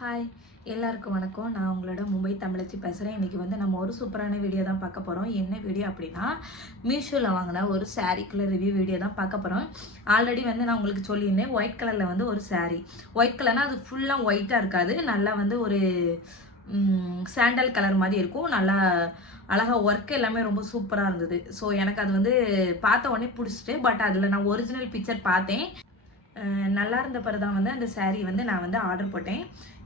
Hi எல்லாருக்கும் வணக்கம். நான் உங்களோட மும்பை தமிழச்சி பேசுகிறேன். இன்றைக்கி வந்து நம்ம ஒரு சூப்பரான வீடியோ தான் பார்க்க போகிறோம். என்ன வீடியோ அப்படின்னா, மீஷோவில் வாங்கின ஒரு சாரீக்குள்ள ரிவ்யூ வீடியோ தான் பார்க்க போகிறோம். ஆல்ரெடி வந்து நான் உங்களுக்கு சொல்லியிருந்தேன், ஒயிட் கலரில் வந்து ஒரு சாரீ. ஒயிட் கலர்னால் அது ஃபுல்லாக ஒயிட்டாக இருக்காது, நல்லா வந்து ஒரு சாண்டல் கலர் மாதிரி இருக்கும். நல்லா அழகாக ஒர்க் எல்லாமே ரொம்ப சூப்பராக இருந்தது. ஸோ எனக்கு அது வந்து பார்த்த உடனே பிடிச்சிட்டு, பட் அதில் நான் ஒரிஜினல் பிக்சர் பார்த்தேன். நல்லா இருந்த பிறகு தான் வந்து அந்த சாரீ வந்து நான் வந்து ஆர்டர் போட்டேன்.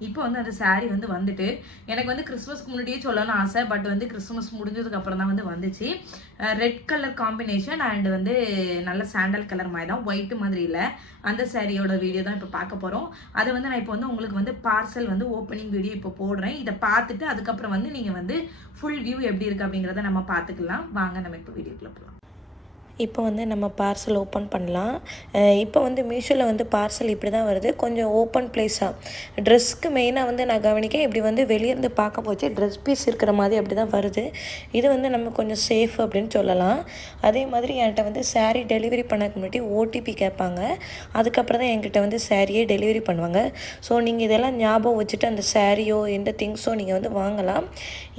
இப்போ வந்து அந்த சாரீ வந்து வந்துட்டு, எனக்கு வந்து கிறிஸ்மஸ்க்கு முன்னாடியே சொல்லணும்னு ஆசை, பட் வந்து கிறிஸ்மஸ் முடிஞ்சதுக்கு அப்புறம் தான் வந்து வந்துச்சு. ரெட் கலர் காம்பினேஷன் அண்ட் வந்து நல்ல சாண்டல் கலர் மாதிரி தான், ஒயிட் மாதிரி இல்லை. அந்த சாரியோட வீடியோ தான் இப்போ பார்க்க போகிறோம். அதை வந்து நான் இப்போ வந்து உங்களுக்கு வந்து பார்சல் வந்து ஓப்பனிங் வீடியோ இப்போ போடுறேன். இதை பார்த்துட்டு அதுக்கப்புறம் வந்து நீங்கள் வந்து ஃபுல் வியூ எப்படி இருக்குது அப்படிங்கிறத நம்ம பார்த்துக்கலாம். வாங்க நம்ம இப்போ வீடியோக்குள்ளே போகலாம். இப்போ வந்து நம்ம பார்சல் ஓப்பன் பண்ணலாம். இப்போ வந்து மீஷோவில் வந்து பார்சல் இப்படி தான் வருது, கொஞ்சம் ஓப்பன் பிளேஸாக. ட்ரெஸ்க்கு மெயினாக வந்து நான் கவனிக்கேன், இப்படி வந்து வெளியேருந்து பார்க்க போச்சு ட்ரெஸ் பீஸ் இருக்கிற மாதிரி அப்படி தான் வருது. இது வந்து நம்ம கொஞ்சம் சேஃப் அப்படின்னு சொல்லலாம். அதே மாதிரி என்கிட்ட வந்து சாரீ டெலிவரி பண்ணக்கு முன்னாடி ஓடிபி கேட்பாங்க, அதுக்கப்புறம் தான் என்கிட்ட வந்து சாரியே டெலிவரி பண்ணுவாங்க. ஸோ நீங்கள் இதெல்லாம் ஞாபகம் வச்சுட்டு அந்த சாரியோ எந்த திங்ஸோ நீங்கள் வந்து வாங்கலாம்.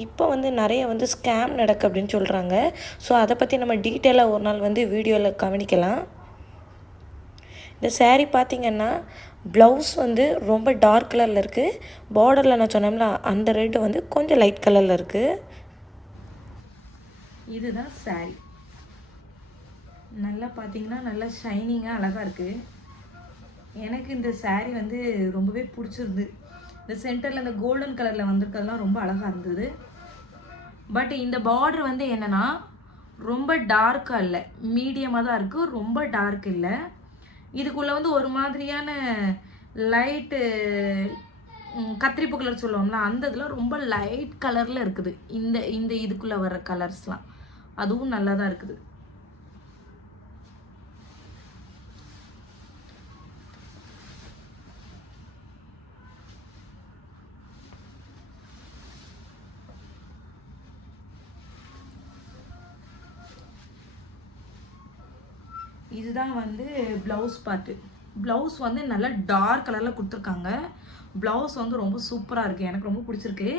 இப்போ வந்து நிறைய வந்து ஸ்கேம் நடக்கு அப்படின்னு சொல்கிறாங்க. ஸோ அதை பற்றி நம்ம டீட்டெயிலாக ஒரு நாள் வந்து வீடியோவில் கவனிக்கலாம். இந்த சாரீ பார்த்திங்கன்னா ப்ளவுஸ் வந்து ரொம்ப டார்க் கலரில் இருக்குது, பார்டரில் நான் சொன்னோம்ல அந்த ரெட் வந்து கொஞ்சம் லைட் கலரில் இருக்குது. இதுதான் சாரீ. நல்லா பார்த்தீங்கன்னா நல்லா ஷைனிங்காக அழகாக இருக்குது. எனக்கு இந்த சாரீ வந்து ரொம்பவே பிடிச்சிருந்து. இந்த சென்டரில் இந்த கோல்டன் கலரில் வந்திருக்கிறதுலாம் ரொம்ப அழகாக இருந்தது. பட் இந்த பார்டர் வந்து என்னென்னா ரொம்ப டார்க்காக இல்லை, மீடியமாக தான் இருக்குது, ரொம்ப டார்க் இல்லை. இதுக்குள்ளே வந்து ஒரு மாதிரியான லைட்டு கத்திரிப்பு கலர் சொல்லுவோம்ல, அந்த இதில் ரொம்ப லைட் கலரில் இருக்குது. இந்த இதுக்குள்ளே வர கலர்ஸ்லாம் அதுவும் நல்லா தான் இருக்குது. இதுதான் வந்து ப்ளவுஸ் பார்ட்டு. ப்ளவுஸ் வந்து நல்லா டார்க் கலரில் கொடுத்துருக்காங்க. ப்ளவுஸ் வந்து ரொம்ப சூப்பராக இருக்குது, எனக்கு ரொம்ப பிடிச்சிருக்கு.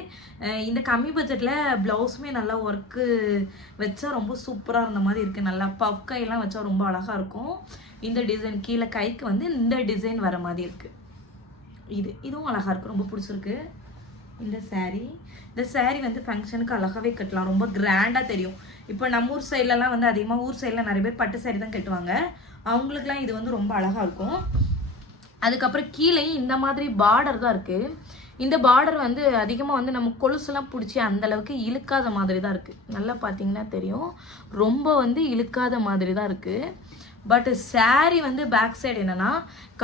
இந்த கம்மி பட்ஜெட்டில் ப்ளவுஸுமே நல்லா ஒர்க்கு வச்சா ரொம்ப சூப்பராக இருந்த மாதிரி இருக்குது. நல்லா பஃப் கையெல்லாம் வச்சா ரொம்ப அழகாக இருக்கும். இந்த டிசைன் கீழே கைக்கு வந்து இந்த டிசைன் வர மாதிரி இருக்குது. இதுவும் அழகாக இருக்குது, ரொம்ப பிடிச்சிருக்கு. இந்த சாரீ வந்து ஃபங்க்ஷனுக்கு அழகாகவே கட்டலாம், ரொம்ப கிராண்டாக தெரியும். இப்போ நம்ம ஊர் சைட்லலாம் வந்து அதிகமாக ஊர் சைடில் நிறைய பேர் பட்டு சாரீ தான் கட்டுவாங்க, அவங்களுக்குலாம் இது வந்து ரொம்ப அழகாக இருக்கும். அதுக்கப்புறம் கீழேயும் இந்த மாதிரி பார்டர் தான் இருக்குது. இந்த பார்டர் வந்து அதிகமாக வந்து நம்ம கொலுசுலாம் பிடிச்சி அந்தளவுக்கு இழுக்காத மாதிரி தான் இருக்குது. நல்லா பார்த்தீங்கன்னா தெரியும், ரொம்ப வந்து இழுக்காத மாதிரி தான் இருக்குது. பட் சாரீ வந்து பேக் சைடு என்னென்னா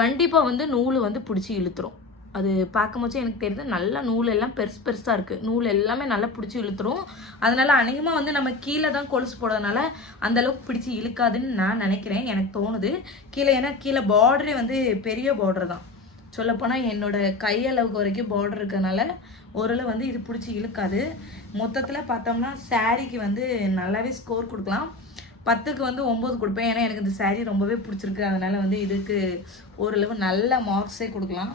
கண்டிப்பாக வந்து நூல் வந்து பிடிச்சி இழுத்துரும். அது பார்க்கும்போது எனக்கு தெரியுது, நல்லா நூல் எல்லாம் பெருசாக இருக்குது, நூல் எல்லாமே நல்லா பிடிச்சி இழுத்துரும். அதனால் அநேகமாக வந்து நம்ம கீழே தான் கொலுசு போடுறதுனால அந்தளவுக்கு பிடிச்சி இழுக்காதுன்னு நான் நினைக்கிறேன், எனக்கு தோணுது. ஏன்னா கீழே பார்டரே வந்து பெரிய பார்டர் தான், சொல்லப்போனால் என்னோடய கையளவுக்கு வரைக்கும் பார்டர் இருக்கிறதுனால ஓரளவு வந்து இது பிடிச்சி இழுக்காது. மொத்தத்தில் பார்த்தோம்னா சாரீக்கு வந்து நல்லாவே ஸ்கோர் கொடுக்கலாம். 10க்கு வந்து 9 கொடுப்பேன், ஏன்னா எனக்கு இந்த சாரீ ரொம்பவே பிடிச்சிருக்கு. அதனால் வந்து இதுக்கு ஓரளவு நல்ல மார்க்ஸே கொடுக்கலாம்.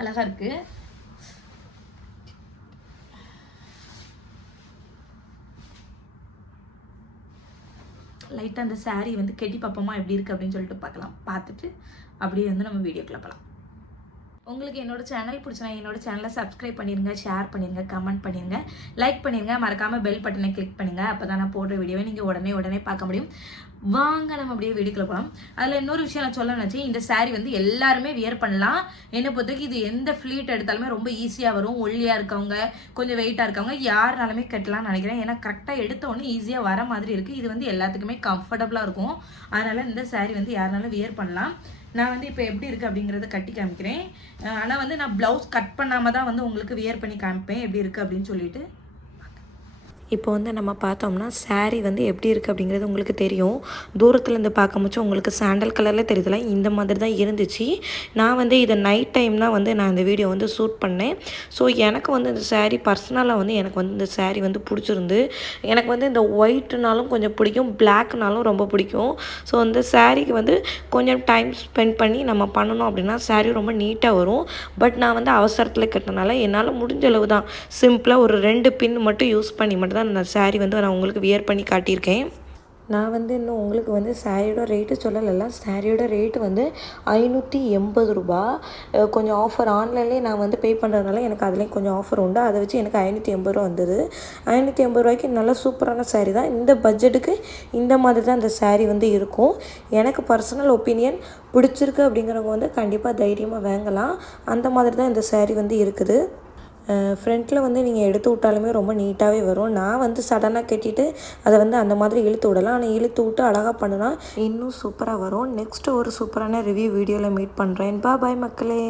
அழகா இருக்கு. லைட்டாக அந்த சாரீ வந்து கெட்டி பார்ப்போமா எப்படி இருக்குது அப்படின்னு சொல்லிட்டு பார்க்கலாம். பார்த்துட்டு அப்படியே வந்து நம்ம வீடியோக்குள்ள போகலாம். உங்களுக்கு என்னோட சேனல் பிடிச்சினா என்னோட சேனலை சப்ஸ்கிரைப் பண்ணிடுங்க, ஷேர் பண்ணிடுங்க, கமெண்ட் பண்ணிடுங்க, லைக் பண்ணிடுங்க, மறக்காமல் பெல் பட்டனை கிளிக் பண்ணுங்கள். அப்போ தான் நான் போடுற வீடியோவை நீங்கள் உடனே பார்க்க முடியும். வாங்க நம்ம அப்படியே வீடியோக்குள்ள போகலாம். அதில் இன்னொரு விஷயம் நான் சொல்ல நினச்சேன், இந்த சாரீ வந்து எல்லாருமே வியர் பண்ணலாம். என்னை பொறுத்தவரைக்கும் இது எந்த ஃப்ளீட் எடுத்தாலுமே ரொம்ப ஈஸியாக வரும். ஒல்லியாக இருக்கவங்க, கொஞ்சம் வெயிட்டாக இருக்கவங்க யாருனாலுமே கட்டலாம்னு நினைக்கிறேன். ஏன்னா கரெக்டாக எடுத்த உடனே ஈஸியாக வர மாதிரி இருக்குது. இது வந்து எல்லாத்துக்குமே கம்ஃபர்டபுளாக இருக்கும். அதனால் இந்த சாரீ வந்து யாருனாலும் வியர் பண்ணலாம். நான் வந்து இப்போ எப்படி இருக்குது அப்படிங்கிறத கட்டி காமிக்கிறேன். ஆனால் வந்து நான் ப்ளவுஸ் கட் பண்ணாமல் தான் வந்து உங்களுக்கு வியர் பண்ணி காமிப்பேன் எப்படி இருக்குது அப்படின்னு சொல்லிட்டு. இப்போ வந்து நம்ம பார்த்தோம்னா saree வந்து எப்படி இருக்குது அப்படிங்கிறது உங்களுக்கு தெரியும். தூரத்துலேருந்து பார்க்கும்போது உங்களுக்கு சாண்டல் கலரில் தெரியுதுல, இந்த மாதிரி தான் இருந்துச்சு. நான் வந்து இதை நைட் டைம் தான் வந்து நான் இந்த வீடியோ வந்து ஷூட் பண்ணேன். ஸோ எனக்கு வந்து இந்த saree பர்சனலாக வந்து எனக்கு வந்து இந்த saree வந்து பிடிச்சிருந்து. எனக்கு வந்து இந்த ஒயிட்னாலும் கொஞ்சம் பிடிக்கும், பிளாக்னாலும் ரொம்ப பிடிக்கும். ஸோ இந்த சாரீக்கு வந்து கொஞ்சம் டைம் ஸ்பெண்ட் பண்ணி நம்ம பண்ணணும் அப்படின்னா saree ரொம்ப நீட்டாக வரும். பட் நான் வந்து அவசரத்தில் கட்டினால என்னால் முடிஞ்ச அளவு தான் சிம்பிளாக ஒரு 2 பின் மட்டும் யூஸ் பண்ணி மட்டும் தான் அந்த saree வந்து நான் உங்களுக்கு வியர் பண்ணி காட்டியிருக்கேன். நான் வந்து இன்னும் உங்களுக்கு வந்து சாரியோட ரேட்டு சொல்லலைல்ல. சாரியோட ரேட்டு வந்து ரூ. 580. கொஞ்சம் ஆஃபர் ஆன்லைன்லேயே நான் வந்து பே பண்ணுறதுனால எனக்கு அதுலேயும் கொஞ்சம் ஆஃபர் உண்டு. அதை வச்சு எனக்கு ரூ. 580 வந்தது. ரூ. 580 நல்ல சூப்பரான சாரீ தான். இந்த பட்ஜெட்டுக்கு இந்த மாதிரி தான் இந்த சாரீ வந்து இருக்கும். எனக்கு பர்சனல் ஒப்பீனியன் பிடிச்சிருக்கு அப்படிங்கிறவங்க வந்து கண்டிப்பாக தைரியமாக வாங்கலாம். அந்த மாதிரி தான் இந்த சாரீ வந்து இருக்குது. ஃப்ரண்ட்டில் வந்து நீங்கள் எடுத்து விட்டாலுமே ரொம்ப நீட்டாகவே வரும். நான் வந்து சடனாக கட்டிட்டு அதை வந்து அந்த மாதிரி இழுத்து விடலாம். ஆனால் இழுத்து விட்டு அழகாக பண்ணுனா இன்னும் சூப்பராக வரும். நெக்ஸ்ட்டு ஒரு சூப்பரான ரிவ்யூ வீடியோவில் மீட் பண்ணுறேன். பாய் மக்களே.